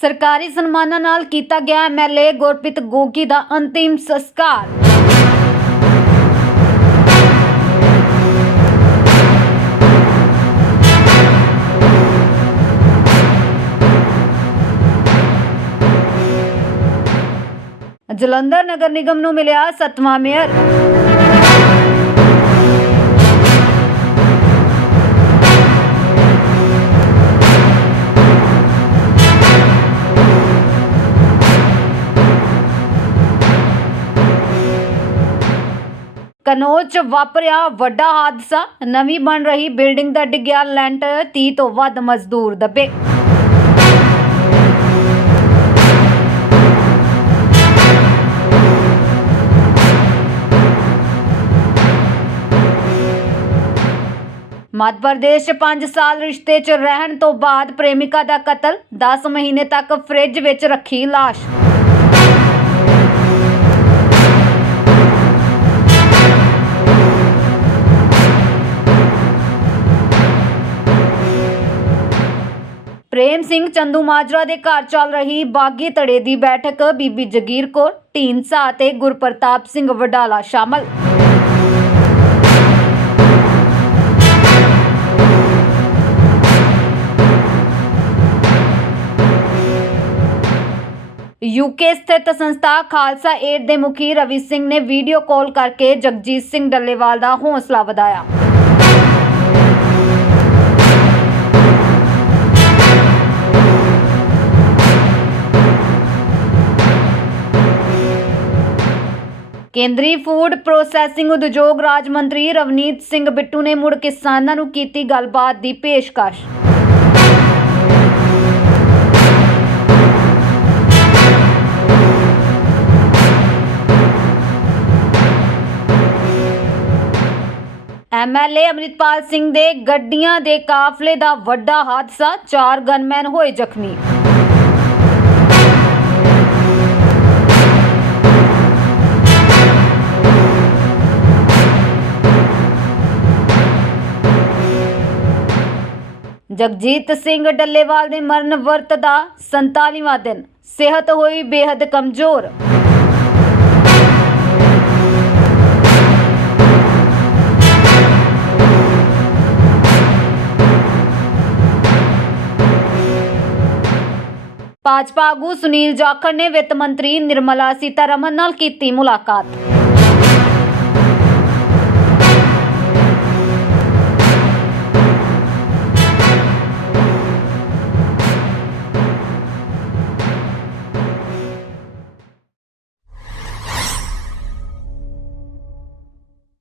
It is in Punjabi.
ਸਰਕਾਰੀ ਸਨਮਾਨਾਂ ਨਾਲ ਕੀਤਾ ਗਿਆ ਐਮਐਲਏ ਗੁਰਪ੍ਰੀਤ ਗੋਗੀ ਦਾ ਅੰਤਿਮ ਸੰਸਕਾਰ। ਜਲੰਧਰ ਨਗਰ ਨਿਗਮ ਨੂੰ ਮਿਲਿਆ ਸੱਤਵਾਂ ਮੇਅਰ। ਕਨੌਜ 'ਚ ਵਾਪਰਿਆ ਵੱਡਾ ਹਾਦਸਾ। ਨਵੀਂ ਬਣ ਰਹੀ ਬਿਲਡਿੰਗ ਦਾ ਡਿੱਗਿਆ ਲੈਂਟਰ 30 ਤੋਂ ਵੱਧ ਮਜ਼ਦੂਰ ਦੱਬੇ। ਮੱਧ ਪ੍ਰਦੇਸ਼ 'ਚ 5 ਸਾਲ ਰਿਸ਼ਤੇ 'ਚ ਰਹਿਣ ਤੋਂ ਬਾਅਦ ਪ੍ਰੇਮਿਕਾ ਦਾ ਕਤਲ। 10 ਮਹੀਨੇ ਤੱਕ ਫ੍ਰਿਜ ਵਿੱਚ ਰੱਖੀ ਲਾਸ਼। ਪ੍ਰੇਮ ਸਿੰਘ ਚੰਦੂ ਮਾਜਰਾ ਦੇ ਘਰ ਚੱਲ ਰਹੀ ਬਾਗੀ ਧੜੇ ਦੀ ਬੈਠਕ ਬੀਬੀ ਜਗੀਰ ਕੌਰ, ਢੀਂਡਸਾ ਅਤੇ ਗੁਰਪ੍ਰਤਾਪ ਸਿੰਘ ਵਡਾਲਾ ਸ਼ਾਮਲ। ਯੂਕੇ ਸਥਿਤ ਸੰਸਥਾ ਖਾਲਸਾ ਏਡ ਦੇ ਮੁਖੀ ਰਵੀ ਸਿੰਘ ਨੇ ਵੀਡੀਓ ਕਾਲ ਕਰਕੇ ਜਗਜੀਤ ਸਿੰਘ ਡੱਲੇਵਾਲ ਦਾ ਹੌਸਲਾ ਵਧਾਇਆ। ਕੇਂਦਰੀ ਫੂਡ ਪ੍ਰੋਸੈਸਿੰਗ ਉਦਯੋਗ ਰਾਜ ਮੰਤਰੀ ਰਵਨੀਤ ਸਿੰਘ ਬਿੱਟੂ ਨੇ ਮੁੜ ਕਿਸਾਨਾਂ ਨੂੰ ਕੀਤੀ ਗੱਲਬਾਤ ਦੀ ਪੇਸ਼ਕਸ਼। ਐਮਐਲਏ ਅਮਰਿਤਪਾਲ ਸਿੰਘ ਦੇ ਗੱਡੀਆਂ ਦੇ ਕਾਫਲੇ ਦਾ ਵੱਡਾ ਹਾਦਸਾ, ਚਾਰ ਗਨਮੈਨ ਹੋਏ ਜ਼ਖਮੀ। ਜਗਜੀਤ ਸਿੰਘ ਡੱਲੇਵਾਲ ਦੇ ਮਰਨ ਵਰਤ ਦਾ 47ਵਾਂ ਦਿਨ। ਸਿਹਤ ਹੋਈ ਬੇहद ਕਮਜ਼ੋਰ। ਭਾਜਪਾ ਆਗੂ ਸੁਨੀਲ ਜਾਖੜ ਨੇ ਵਿੱਤ ਮੰਤਰੀ ਨਿਰਮਲਾ ਸੀਤਾਰਮਨ ਨਾਲ ਕੀਤੀ ਮੁਲਾਕਾਤ।